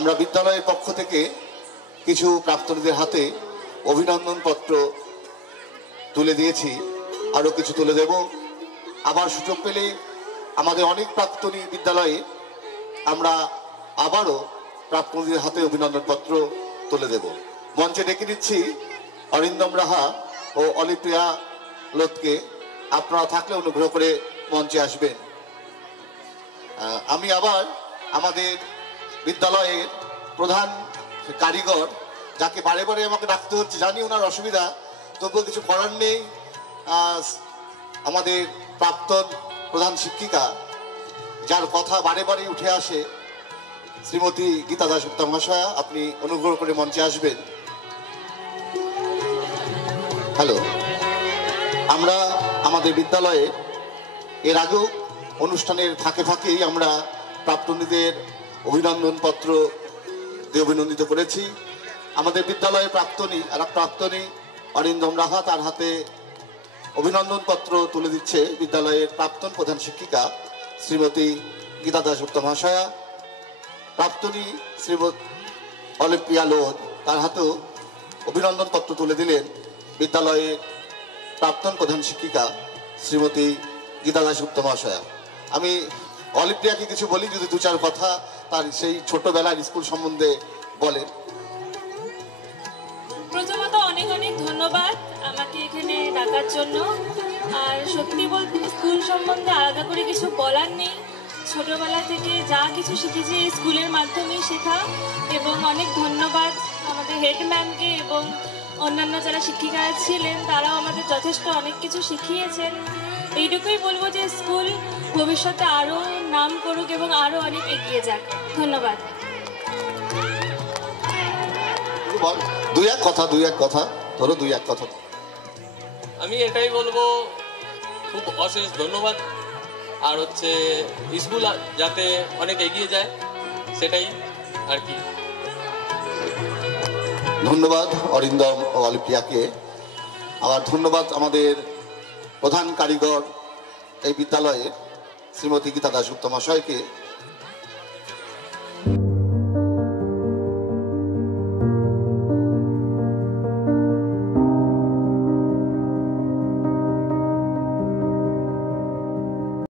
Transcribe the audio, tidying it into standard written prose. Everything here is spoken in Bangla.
আমরা বিদ্যালয়ের পক্ষ থেকে কিছু প্রাক্তনীদের হাতে অভিনন্দন পত্র তুলে দিয়েছি, আরও কিছু তুলে দেব। আবার সুযোগ পেলে আমাদের অনেক প্রাক্তনী বিদ্যালয়ে আমরা আবারও প্রাক্তনীদের হাতে অভিনন্দন পত্র তুলে দেব। মঞ্চে ডেকে নিচ্ছি অরিন্দম রাহা ও অলিপ্রিয়া লোধকে। আপনারা থাকলে অনুগ্রহ করে মঞ্চে আসবেন। আমি আবার আমাদের বিদ্যালয়ের প্রধান কারিগর, যাকে বারে বারে আমাকে ডাকতে হচ্ছে, জানি ওনার অসুবিধা, তবুও কিছু করার নেই। আমাদের প্রাক্তন প্রধান শিক্ষিকা, যার কথা বারে বারে উঠে আসে, শ্রীমতী গীতা দাশগুপ্তা মহাশয়া, আপনি অনুগ্রহ করে মঞ্চে আসবেন। হ্যালো, আমরা আমাদের বিদ্যালয়ে এর আগেও অনুষ্ঠানের ফাঁকে ফাঁকেই আমরা প্রাক্তনীদের অভিনন্দন পত্র দিয়ে অভিনন্দিত করেছি। আমাদের বিদ্যালয়ের প্রাক্তনী অরিন্দম রাহা, তার হাতে অভিনন্দন পত্র তুলে দিচ্ছে বিদ্যালয়ের প্রাক্তন প্রধান শিক্ষিকা শ্রীমতী গীতা দাশগুপ্তা মহাশয়া। প্রাক্তনী শ্রীমতী অলিপ্রিয়া লোধ, তার হাতেও অভিনন্দন পত্র তুলে দিলেন বিদ্যালয়ের প্রাক্তন প্রধান শিক্ষিকা শ্রীমতী গীতা দাশগুপ্তা মহাশয়া। আমি অলিপ্রিয়াকে কিছু বলি, যদি দু চার কথা তার সেই ছোটবেলার স্কুল সম্বন্ধে বলেন। প্রথমত অনেক অনেক ধন্যবাদ আমাকে এখানে ডাকার জন্য। আর সত্যি বলতে স্কুল সম্বন্ধে আলাদা করে কিছু বলার নেই। ছোটবেলা থেকে যা কিছু শিখেছি এই স্কুলের মাধ্যমেই শেখা। এবং অনেক ধন্যবাদ আমাদের হেড ম্যামকে এবং অন্যান্য যারা শিক্ষিকারা ছিলেন, তারাও আমাদের যথেষ্ট অনেক কিছু শিখিয়েছেন। এইটুকুই বলবো যে স্কুল ভবিষ্যতে আরও নাম করুক এবং আরও অনেক এগিয়ে যাক। ধন্যবাদ। দুই এক কথা ধরো, দুই এক কথা। আমি এটাই বলবো, খুব অশেষ ধন্যবাদ। আর হচ্ছে স্কুল যাতে অনেক এগিয়ে যায়, সেটাই আর কি। ধন্যবাদ অরিন্দম ও অলিপ্রিয়াকে। আবার ধন্যবাদ আমাদের প্রধান কারিগর এই বিদ্যালয়ে শ্রীমতী গীতা দাশগুপ্তা মহাশয়কে।